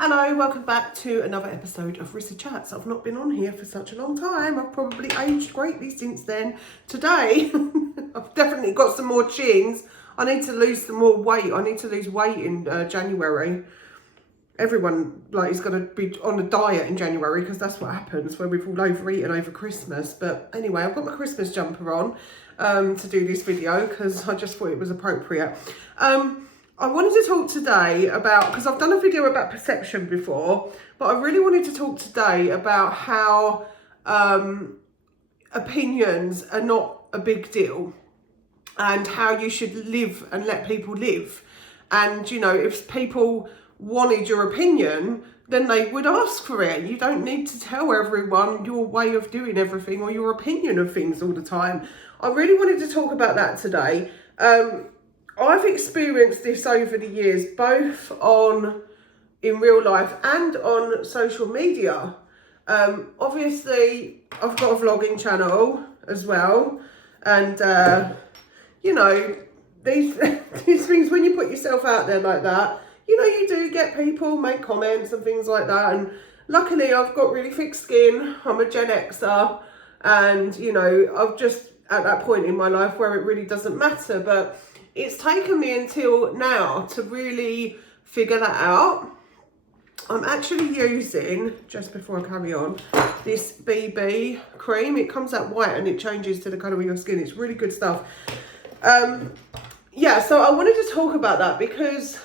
Hello, welcome back to another episode of Rissa Chats. I've not been on here for such a long time. I've probably aged greatly since then. Today, I've definitely got some more chins. I need to lose some more weight. I need to lose weight in January. Everyone is going to be on a diet in January because that's what happens when we've all overeaten over Christmas. But anyway, I've got my Christmas jumper on to do this video because I just thought it was appropriate. I wanted to talk today about, because I've done a video about perception before, but I really wanted to talk today about how opinions are not a big deal and how you should live and let people live. And, you know, if people wanted your opinion, then they would ask for it. You don't need to tell everyone your way of doing everything or your opinion of things all the time. I really wanted to talk about that today. I've experienced this over the years, both in real life and on social media. Obviously, I've got a vlogging channel as well. And, you know, these things, when you put yourself out there like that, you know, you do get people make comments and things like that. And luckily, I've got really thick skin. I'm a Gen Xer. And, you know, I've just at that point in my life where it really doesn't matter. But it's taken me until now to really figure that out. I'm actually using, just before I carry on, this BB cream. It comes out white and it changes to the colour of your skin. It's really good stuff. Yeah, so I wanted to talk about that because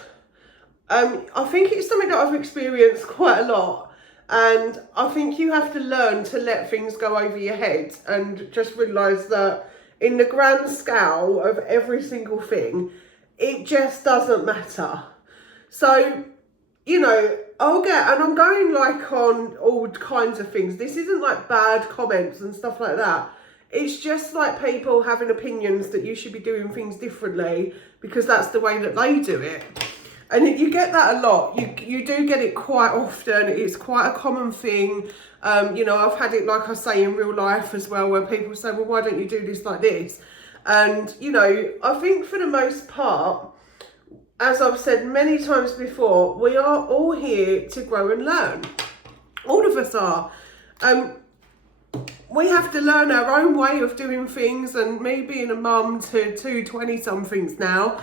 I think it's something that I've experienced quite a lot. And I think you have to learn to let things go over your head and just realise that in the grand scale of every single thing, it just doesn't matter. So, you know, I'm going like on all kinds of things. This isn't like bad comments and stuff like that. It's just like people having opinions that you should be doing things differently because that's the way that they do it. And you get that a lot. You do get it quite often. It's quite a common thing. You know, I've had it, like I say, in real life as well, where people say, well, why don't you do this like this? And, you know, I think for the most part, as I've said many times before, we are all here to grow and learn. All of us are. We have to learn our own way of doing things. And me being a mum to two 20-somethings now,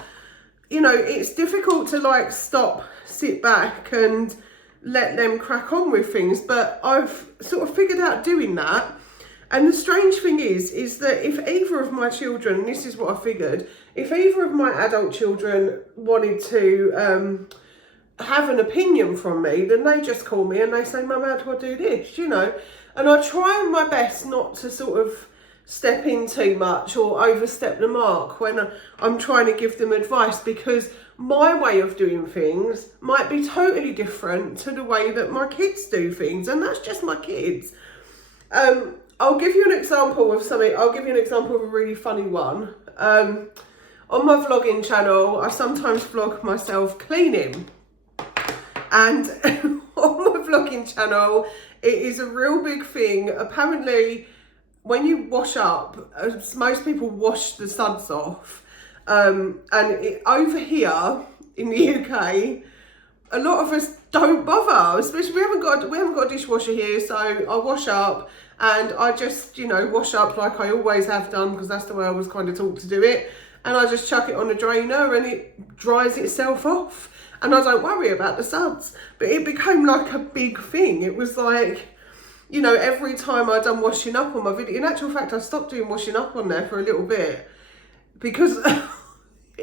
you know, it's difficult to sit back and let them crack on with things. But I've sort of figured out doing that. And the strange thing is that if either of my children, this is what I figured, if either of my adult children wanted to have an opinion from me, then they just call me and they say, Mum, how do I do this? You know, and I try my best not to sort of step in too much or overstep the mark when I'm trying to give them advice, because my way of doing things might be totally different to the way that my kids do things, and that's just my kids. I'll give you an example of something. I'll give you an example of a really funny one. On my vlogging channel, I sometimes vlog myself cleaning, and on my vlogging channel, it is a real big thing. Apparently, when you wash up, most people wash the suds off. Over here in the UK, a lot of us don't bother. Especially we haven't got a dishwasher here, so I wash up and I just, you know, wash up like I always have done because that's the way I was kind of taught to do it. And I just chuck it on the drainer and it dries itself off. And I don't worry about the suds. But it became like a big thing. It was like, you know, every time I'd done washing up on my video, in actual fact, I stopped doing washing up on there for a little bit because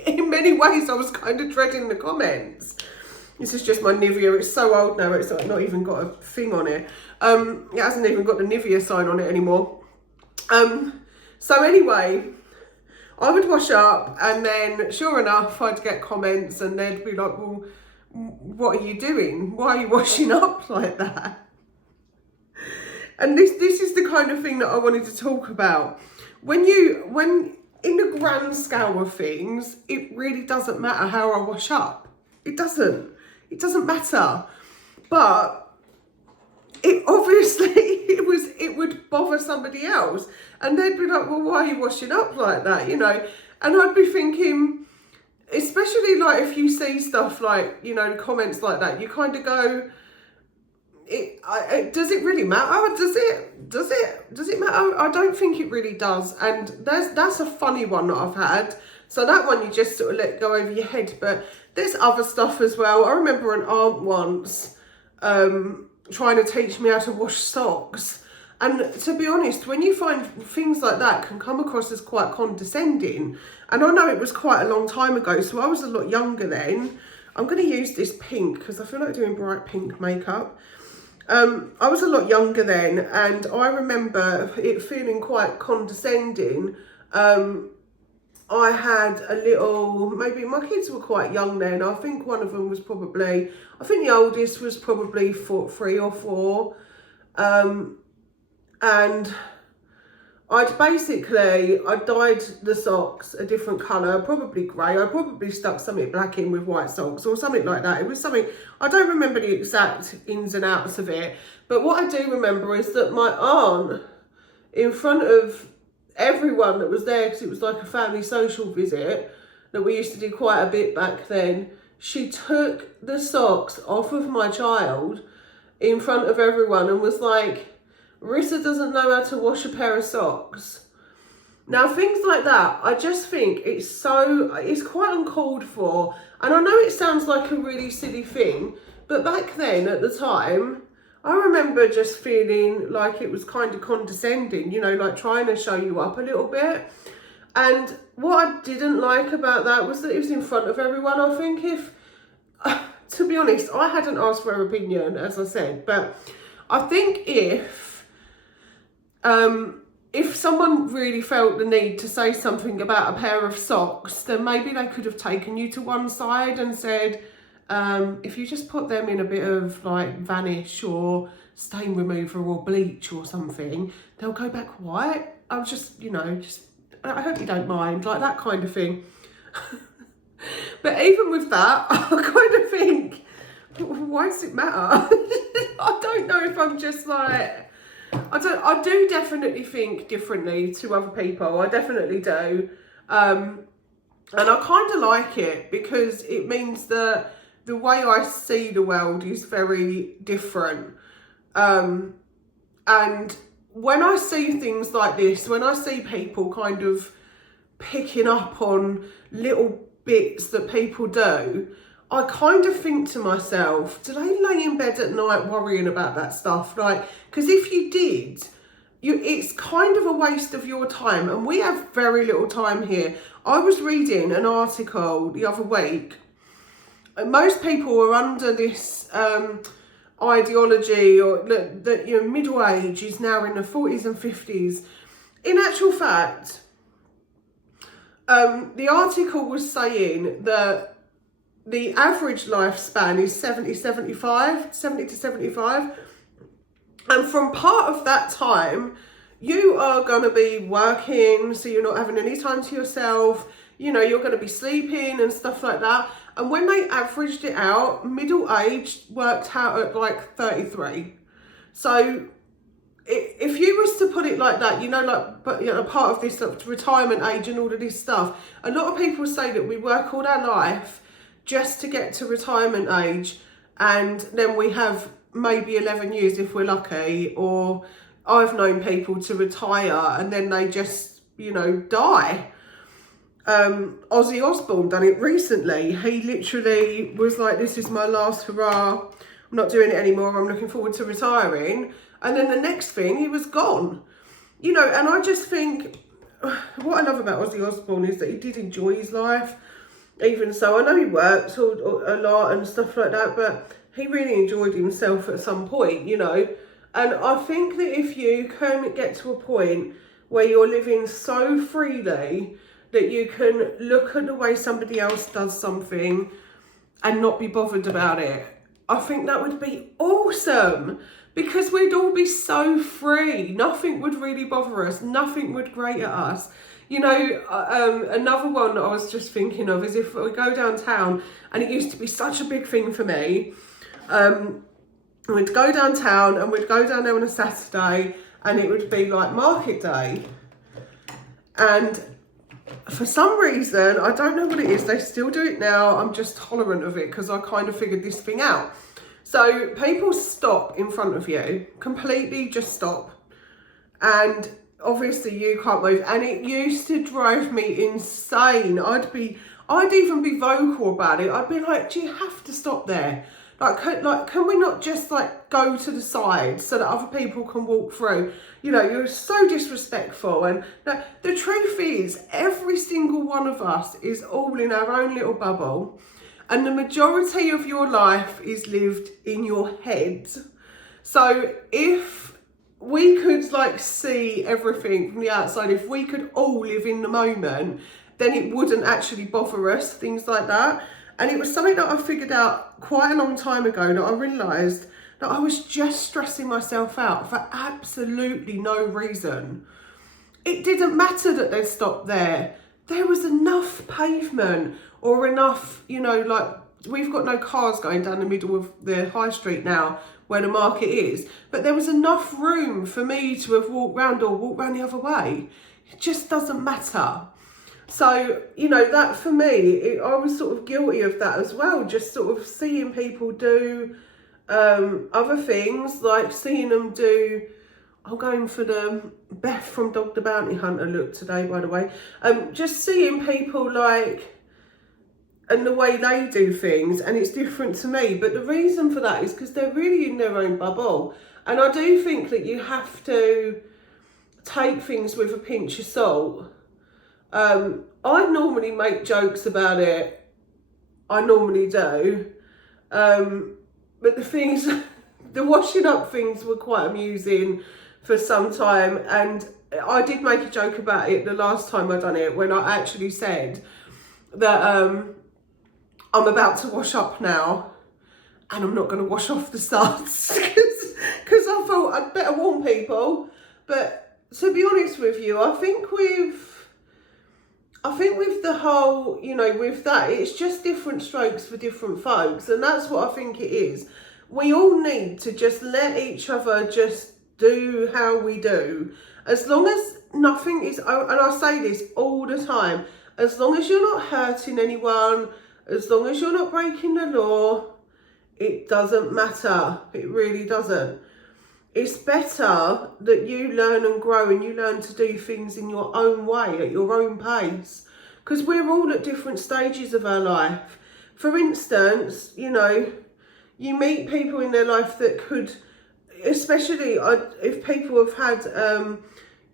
in many ways I was kind of dreading the comments. This is just my Nivea. It's so old now, it's not even got a thing on it. It hasn't even got the Nivea sign on it anymore. So anyway, I would wash up and then sure enough, I'd get comments and they'd be like, well, what are you doing? Why are you washing up like that? And this is the kind of thing that I wanted to talk about. When in the grand scale of things, it really doesn't matter how I wash up. It doesn't matter. But it obviously it would bother somebody else. And they'd be like, well, why are you washing up like that? You know? And I'd be thinking, especially like if you see stuff like, you know, comments like that, you kind of go, does it really matter? Does it matter? I don't think it really does. And that's a funny one that I've had. So that one you just sort of let go over your head. But there's other stuff as well. I remember an aunt once trying to teach me how to wash socks. And to be honest, when you find things like that can come across as quite condescending. And I know it was quite a long time ago, so I was a lot younger then. I'm going to use this pink because I feel like doing bright pink makeup. I was a lot younger then, and I remember it feeling quite condescending. I had a little, maybe my kids were quite young then. I think one of them was probably, I think the oldest was probably 3 or 4. And I dyed the socks a different colour, probably grey. I probably stuck something black in with white socks or something like that. It was something, I don't remember the exact ins and outs of it. But what I do remember is that my aunt, in front of everyone that was there, because it was like a family social visit that we used to do quite a bit back then, she took the socks off of my child in front of everyone and was like, Rissa doesn't know how to wash a pair of socks. Now, things like that, I just think it's quite uncalled for. And I know it sounds like a really silly thing, but back then at the time, I remember just feeling like it was kind of condescending, you know, like trying to show you up a little bit. And what I didn't like about that was that it was in front of everyone. I think to be honest, I hadn't asked for her opinion, as I said, but I think if someone really felt the need to say something about a pair of socks, then maybe they could have taken you to one side and said, if you just put them in a bit of like Vanish or stain remover or bleach or something, they'll go back white. I was just, you know, I hope you don't mind, like that kind of thing. But even with that, I kind of think, why does it matter? I don't know if I'm just like, I do definitely think differently to other people. I definitely do. And I kind of like it because it means that the way I see the world is very different. And when I see things like this, when I see people kind of picking up on little bits that people do, I kind of think to myself, do they lay in bed at night worrying about that stuff? Like, because if you did, it's kind of a waste of your time, and we have very little time here. I was reading an article the other week, and most people are under this ideology or that you know, middle age is now in the 40s and 50s. In actual fact, the article was saying that the average lifespan is 70 to 75. And from part of that time, you are going to be working, so you're not having any time to yourself. You know, you're going to be sleeping and stuff like that. And when they averaged it out, middle age worked out at like 33. So if you was to put it like that, you know, like, but you know, part of this like, retirement age and all of this stuff, a lot of people say that we work all our life just to get to retirement age, and then we have maybe 11 years if we're lucky, or I've known people to retire and then they just, you know, die. Ozzy Osbourne done it recently. He literally was like, this is my last hurrah, I'm not doing it anymore, I'm looking forward to retiring. And then the next thing, he was gone. You know, and I just think, what I love about Ozzy Osbourne is that he did enjoy his life. Even so, I know he worked a lot and stuff like that, but he really enjoyed himself at some point, you know. And I think that if you can get to a point where you're living so freely that you can look at the way somebody else does something and not be bothered about it, I think that would be awesome, because we'd all be so free. Nothing would really bother us. Nothing would grate at us. You know, another one that I was just thinking of is if we go downtown, and it used to be such a big thing for me, we'd go downtown and we'd go down there on a Saturday, and it would be like market day. And for some reason, I don't know what it is, they still do it now. I'm just tolerant of it because I kind of figured this thing out. So people stop in front of you, completely just stop. And obviously you can't move. And it used to drive me insane. I'd even be vocal about it. I'd be like, do you have to stop there? Like, can we not just like go to the side so that other people can walk through? You know, you're so disrespectful. And the truth is, every single one of us is all in our own little bubble. And the majority of your life is lived in your head. So if we could like see everything from the outside, if we could all live in the moment, then it wouldn't actually bother us, things like that. And it was something that I figured out quite a long time ago, that I realised that I was just stressing myself out for absolutely no reason. It didn't matter that they'd stopped there. There was enough pavement or enough, you know, like we've got no cars going down the middle of the high street now where the market is, but there was enough room for me to have walked round or walked round the other way. It just doesn't matter. So, you know, that for me, I was sort of guilty of that as well. Just sort of seeing people do other things, like seeing them do, I'm going for the Beth from Dog the Bounty Hunter look today, by the way. Just seeing people like, and the way they do things, and it's different to me. But the reason for that is because they're really in their own bubble. And I do think that you have to take things with a pinch of salt. I normally make jokes about it. I normally do. But the things, the washing up things were quite amusing for some time. And I did make a joke about it the last time I done it, when I actually said that I'm about to wash up now and I'm not going to wash off the studs because I thought I'd better warn people. But to be honest with you, I think with the whole, you know, with that, it's just different strokes for different folks. And that's what I think it is. We all need to just let each other just do how we do. As long as nothing is, and I say this all the time, as long as you're not hurting anyone, as long as you're not breaking the law, it doesn't matter. It really doesn't. It's better that you learn and grow and you learn to do things in your own way, at your own pace. Because we're all at different stages of our life. For instance, you know, you meet people in their life that could, especially if people have had,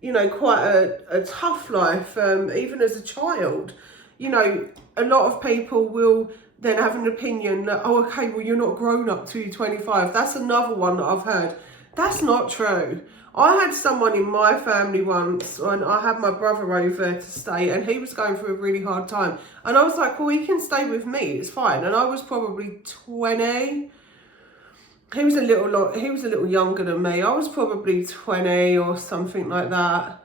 you know, quite a tough life, even as a child. You know, a lot of people will then have an opinion that, oh, okay, well, you're not grown up till you're 25. That's another one that I've heard. That's not true. I had someone in my family once, and I had my brother over to stay, and he was going through a really hard time. And I was like, well, he can stay with me, it's fine. And I was probably 20. He was a little younger than me. I was probably 20 or something like that.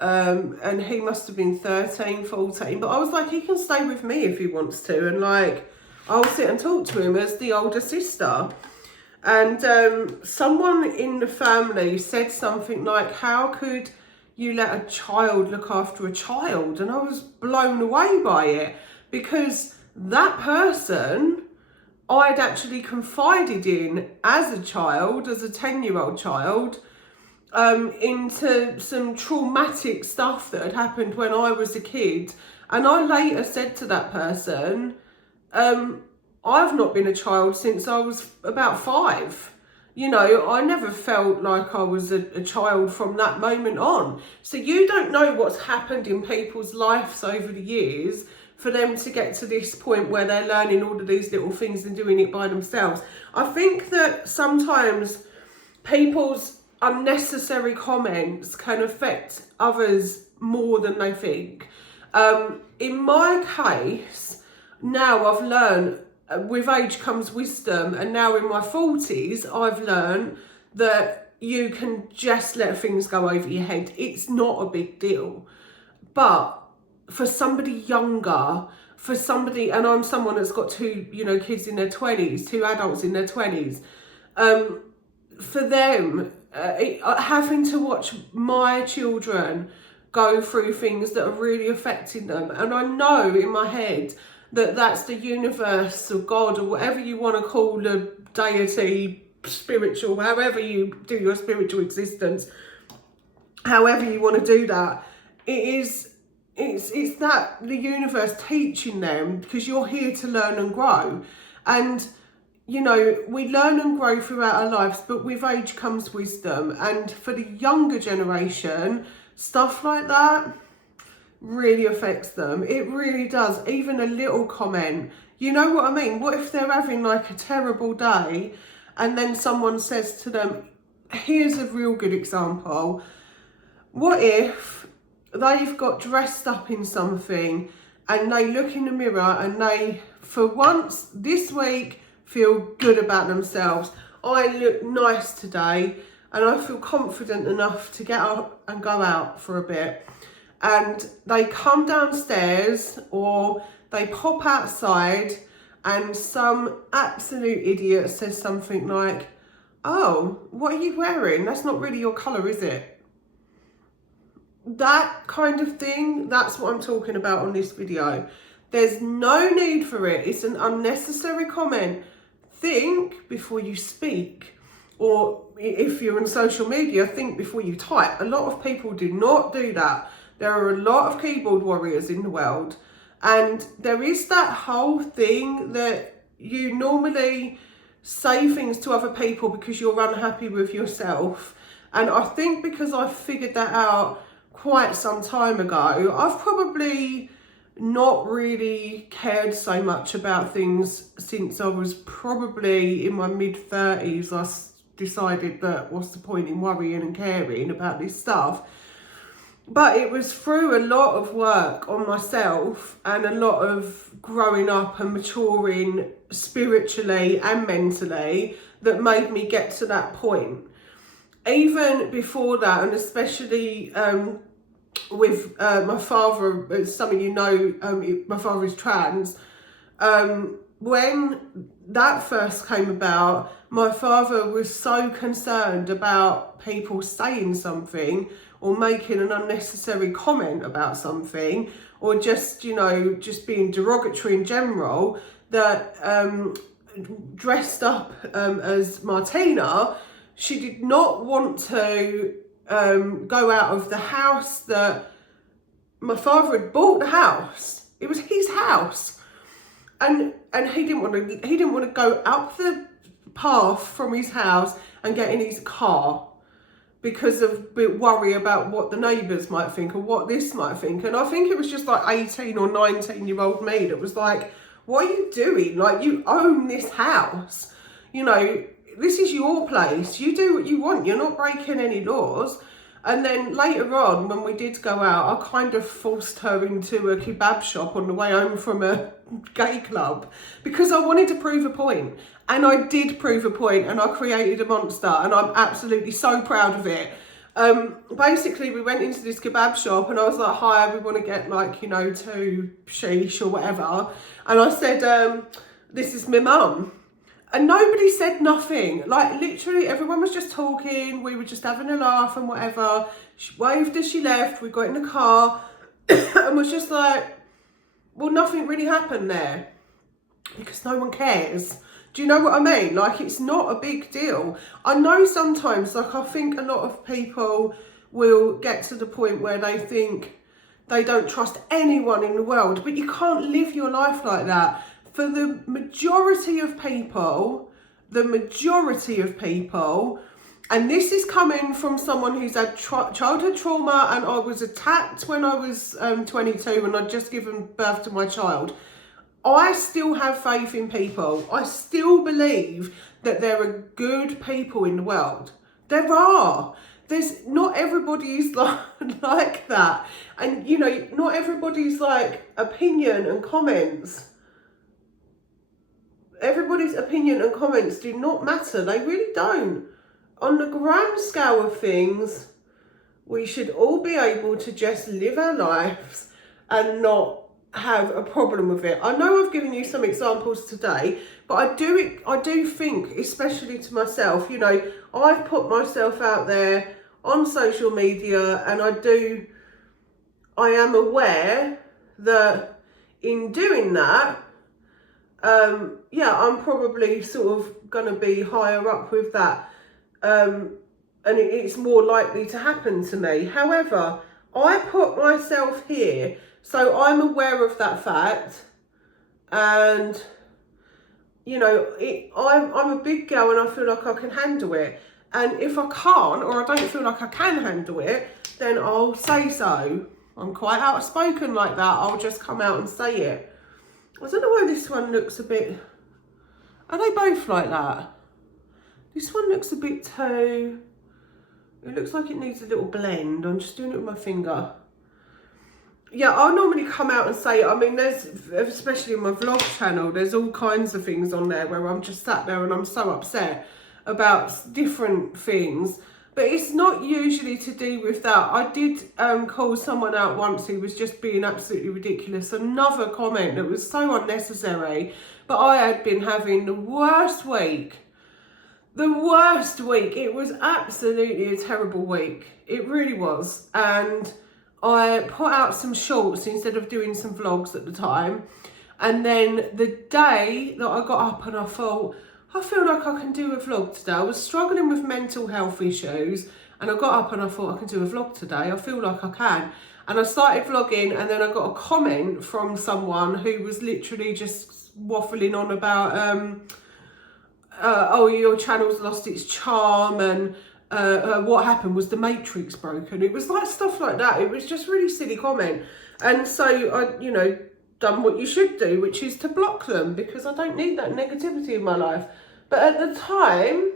And he must have been 13, 14. But I was like, he can stay with me if he wants to. And like, I'll sit and talk to him as the older sister. And someone in the family said something like, how could you let a child look after a child? And I was blown away by it, because that person I'd actually confided in as a child, as a 10-year-old child, into some traumatic stuff that had happened when I was a kid. And I later said to that person, I've not been a child since I was about 5. You know, I never felt like I was a child from that moment on. So you don't know what's happened in people's lives over the years for them to get to this point where they're learning all of these little things and doing it by themselves. I think that sometimes people's unnecessary comments can affect others more than they think. In my case, now I've learned, with age comes wisdom, and now in my 40s, I've learned that you can just let things go over your head. It's not a big deal. But for somebody younger, for somebody, and I'm someone that's got 2, you know, kids in their 20s, 2 adults in their 20s, for them, having to watch my children go through things that are really affecting them. And I know in my head that that's the universe or God or whatever you want to call the deity, spiritual, however you do your spiritual existence, however you want to do that. It's that the universe teaching them, because you're here to learn and grow. And you know, we learn and grow throughout our lives, but with age comes wisdom. And for the younger generation, stuff like that really affects them. It really does. Even a little comment, you know what I mean? What if they're having like a terrible day and then someone says to them, here's a real good example. What if they've got dressed up in something and they look in the mirror and they, for once this week, feel good about themselves. I look nice today and I feel confident enough to get up and go out for a bit. And they come downstairs or they pop outside and some absolute idiot says something like, oh, what are you wearing? That's not really your colour, is it? That kind of thing, that's what I'm talking about on this video. There's no need for it. It's an unnecessary comment. Think before you speak, or if you're on social media, think before you type. A lot of people do not do that. There are a lot of keyboard warriors in the world, and there is that whole thing that you normally say things to other people because you're unhappy with yourself. And I think because I figured that out quite some time ago, I've probably not really cared so much about things since I was probably in my mid-30s. I decided that what's the point in worrying and caring about this stuff? But it was through a lot of work on myself and a lot of growing up and maturing spiritually and mentally that made me get to that point. Even before that, and especially with my father, as some of you know, my father is trans. When that first came about, my father was so concerned about people saying something or making an unnecessary comment about something, or just, you know, just being derogatory in general, that dressed up as Martina, she did not want to go out of the house. That my father had bought the house. It was his house, and he didn't want to go up the path from his house and get in his car because of worry about what the neighbours might think or what this might think. And I think it was just like 18 or 19-year-old me that was like, what are you doing? Like, you own this house, you know, this is your place. You do what you want. You're not breaking any laws. And then later on, when we did go out, I kind of forced her into a kebab shop on the way home from a gay club because I wanted to prove a point. And I did prove a point, and I created a monster, and I'm absolutely so proud of it. Basically, we went into this kebab shop and I was like, hi, we want to get like, you know, 2 sheesh or whatever. And I said, this is my mum. And nobody said nothing. Like, literally everyone was just talking. We were just having a laugh and whatever. She waved as she left. We got in the car and was just like, well, nothing really happened there because no one cares. Do you know what I mean? Like, it's not a big deal. I know sometimes, like, I think a lot of people will get to the point where they think they don't trust anyone in the world, but you can't live your life like that. For the majority of people, and this is coming from someone who's had childhood trauma, and I was attacked when I was 22 and I'd just given birth to my child. I still have faith in people. I still believe that there are good people in the world. There are. Not everybody's like that. And, you know, not everybody's like opinion and comments. Everybody's opinion and comments do not matter. They really don't. On the grand scale of things, we should all be able to just live our lives and not have a problem with it. I know I've given you some examples today, but I do think, especially to myself, you know, I've put myself out there on social media, and I do I am aware that in doing that, yeah, I'm probably sort of going to be higher up with that. And it's more likely to happen to me. However, I put myself here, so I'm aware of that fact. And, you know, I'm a big girl and I feel like I can handle it. And if I can't, or I don't feel like I can handle it, then I'll say so. I'm quite outspoken like that. I'll just come out and say it. I don't know why this one looks a bit... Are they both like that? This one looks a bit too... It looks like it needs a little blend. I'm just doing it with my finger. Yeah, I'll normally come out and say, I mean, there's, especially in my vlog channel, there's all kinds of things on there where I'm just sat there and I'm so upset about different things. But it's not usually to do with that. I did call someone out once who was just being absolutely ridiculous. Another comment that was so unnecessary. But I had been having the worst week. The worst week. It was absolutely a terrible week. It really was. And I put out some shorts instead of doing some vlogs at the time. And then the day that I got up and I thought, I feel like I can do a vlog today. I was struggling with mental health issues and I got up and I thought I can do a vlog today. I feel like I can. And I started vlogging and then I got a comment from someone who was literally just waffling on about, oh, your channel's lost its charm and what happened was the matrix broken. It was like stuff like that. It was just really silly comment. And so I, you know, done what you should do, which is to block them because I don't need that negativity in my life. But at the time,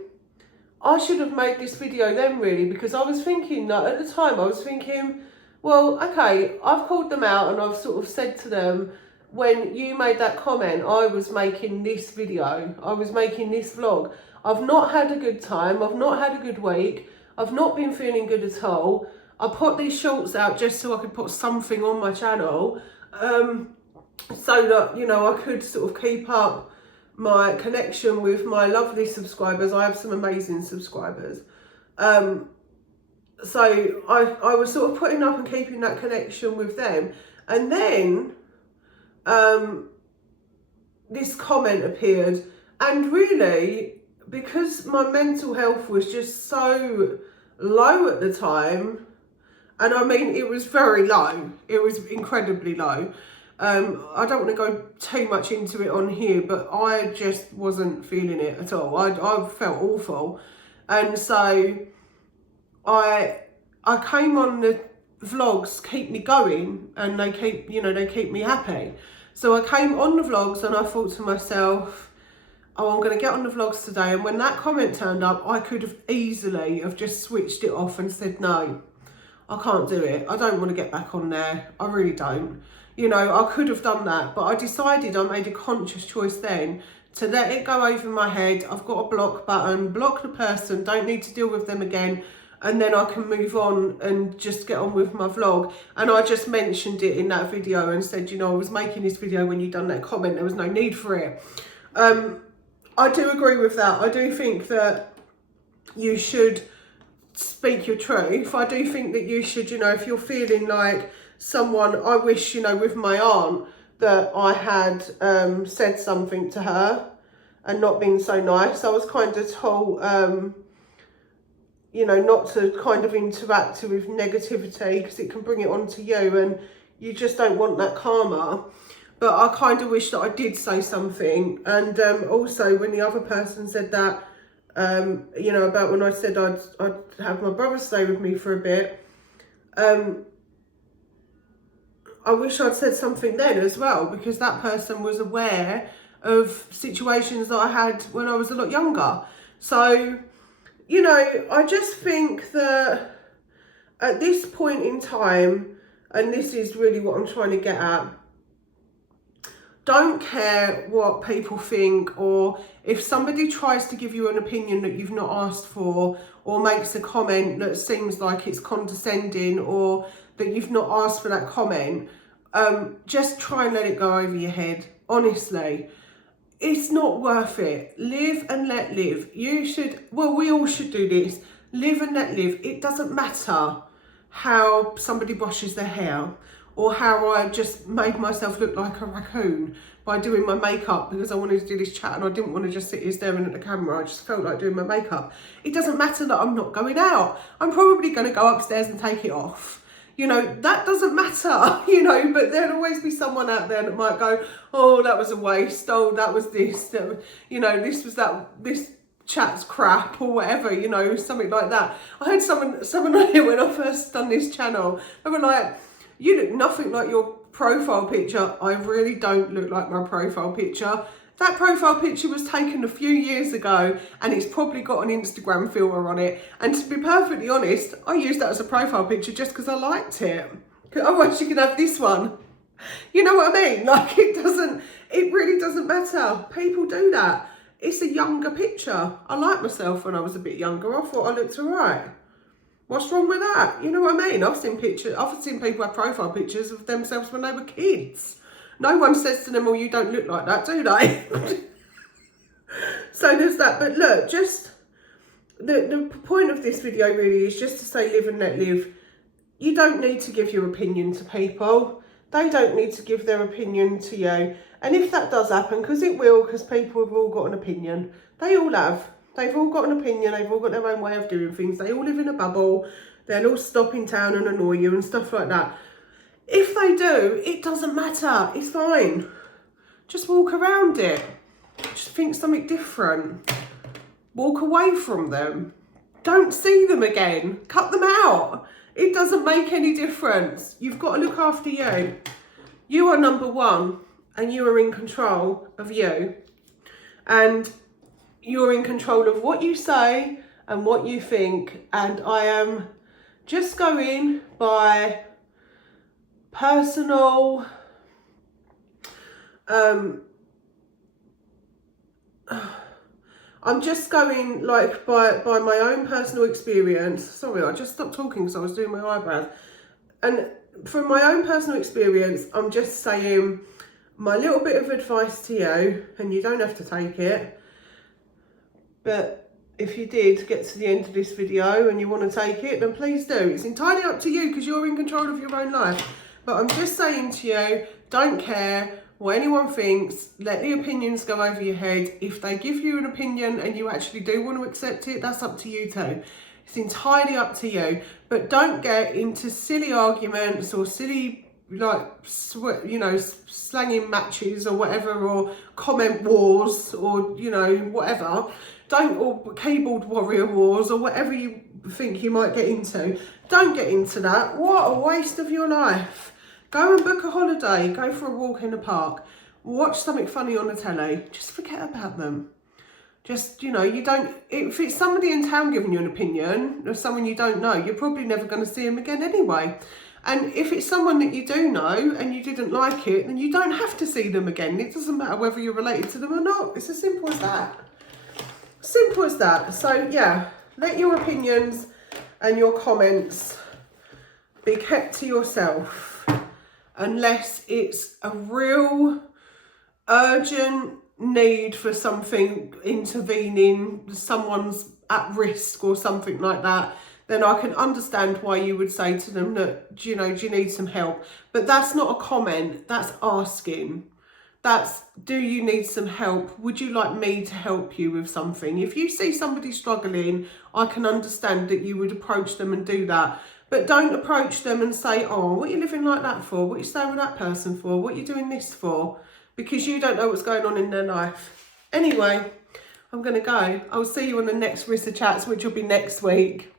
I should have made this video then really, because I was thinking that at the time I was thinking, well, okay, I've called them out and I've sort of said to them, when you made that comment, I was making this video, I was making this vlog. I've not had a good time, I've not had a good week, I've not been feeling good at all. I put these shorts out just so I could put something on my channel, so that, you know, I could sort of keep up my connection with my lovely subscribers. I have some amazing subscribers. So I was sort of putting up and keeping that connection with them. And then this comment appeared, and really, because my mental health was just so low at the time, and I mean, it was very low, it was incredibly low. I don't want to go too much into it on here, but I just wasn't feeling it at all. I felt awful. And so I came on the vlogs, keep me going, and they keep, you know, they keep me happy. So I came on the vlogs and I thought to myself, oh, I'm going to get on the vlogs today. And when that comment turned up, I could have easily have just switched it off and said, no, I can't do it. I don't want to get back on there. I really don't. You know, I could have done that, but I decided, I made a conscious choice then to let it go over my head. I've got a block button, block the person, don't need to deal with them again. And then I can move on and just get on with my vlog. And I just mentioned it in that video and said, you know, I was making this video when you done that comment. There was no need for it. I do agree with that. I do think that you should speak your truth. I do think that you should, you know, if you're feeling like someone, I wish, you know, with my aunt, that I had said something to her and not been so nice. I was kind of told, you know, not to kind of interact with negativity because it can bring it onto you and you just don't want that karma. But I kind of wish that I did say something. And also when the other person said that, you know, about when I said I'd have my brother stay with me for a bit, I wish I'd said something then as well, because that person was aware of situations that I had when I was a lot younger. So, you know, I just think that at this point in time, and this is really what I'm trying to get at, don't care what people think, or if somebody tries to give you an opinion that you've not asked for, or makes a comment that seems like it's condescending, or that you've not asked for that comment, just try and let it go over your head. Honestly, it's not worth it. Live and let live. You should, well, we all should do this. Live and let live. It doesn't matter how somebody washes their hair, or how I just made myself look like a raccoon by doing my makeup because I wanted to do this chat and I didn't want to just sit here staring at the camera. I just felt like doing my makeup. It doesn't matter that I'm not going out. I'm probably going to go upstairs and take it off. You know, that doesn't matter, you know, but there'll always be someone out there that might go, oh, that was a waste. Oh, that was this, that, you know, this was that, this chat's crap or whatever, you know, something like that. I had someone on here when I first done this channel, they were like, you look nothing like your profile picture. I really don't look like my profile picture. That profile picture was taken a few years ago and it's probably got an Instagram filter on it. And to be perfectly honest, I used that as a profile picture just because I liked it. Otherwise you can have this one. You know what I mean? Like it really doesn't matter. People do that. It's a younger picture. I liked myself when I was a bit younger. I thought I looked all right. What's wrong with that? You know what I mean? I've seen people have profile pictures of themselves when they were kids. No one says to them, oh, you don't look like that, do they? So there's that. But look, just the point of this video really is just to say live and let live. You don't need to give your opinion to people. They don't need to give their opinion to you. And if that does happen, because it will, because people have all got an opinion. They all have. They've all got an opinion, they've all got their own way of doing things, they all live in a bubble, they'll all stop in town and annoy you and stuff like that. If they do, it doesn't matter, it's fine. Just walk around it. Just think something different. Walk away from them. Don't see them again. Cut them out. It doesn't make any difference. You've got to look after you. You are number one and you are in control of you. And you're in control of what you say and what you think. And I am just going by personal, I'm just going like by my own personal experience. Sorry, I just stopped talking because I was doing my eyebrows. And from my own personal experience, I'm just saying my little bit of advice to you, and you don't have to take it. But if you did get to the end of this video and you want to take it, then please do. It's entirely up to you because you're in control of your own life. But I'm just saying to you, don't care what anyone thinks. Let the opinions go over your head. If they give you an opinion and you actually do want to accept it, that's up to you too. It's entirely up to you. But don't get into silly arguments or silly, like, you know, slanging matches or whatever, or comment wars or, you know, whatever. Don't, or keyboard warrior wars or whatever you think you might get into. Don't get into that. What a waste of your life. Go and book a holiday. Go for a walk in the park. Watch something funny on the telly. Just forget about them. Just, you know, you don't, if it's somebody in town giving you an opinion or someone you don't know, you're probably never going to see them again anyway. And if it's someone that you do know and you didn't like it, then you don't have to see them again. It doesn't matter whether you're related to them or not. It's as simple as that. Simple as that. So yeah, let your opinions and your comments be kept to yourself unless it's a real urgent need for something intervening, someone's at risk or something like that. Then I can understand why you would say to them that, you know, do you need some help? But that's not a comment, that's asking. That's, do you need some help? Would you like me to help you with something? If you see somebody struggling, I can understand that you would approach them and do that. But don't approach them and say, oh, what are you living like that for? What are you staying with that person for? What are you doing this for? Because you don't know what's going on in their life. Anyway, I'm going to go. I'll see you on the next Rissa Chats, which will be next week.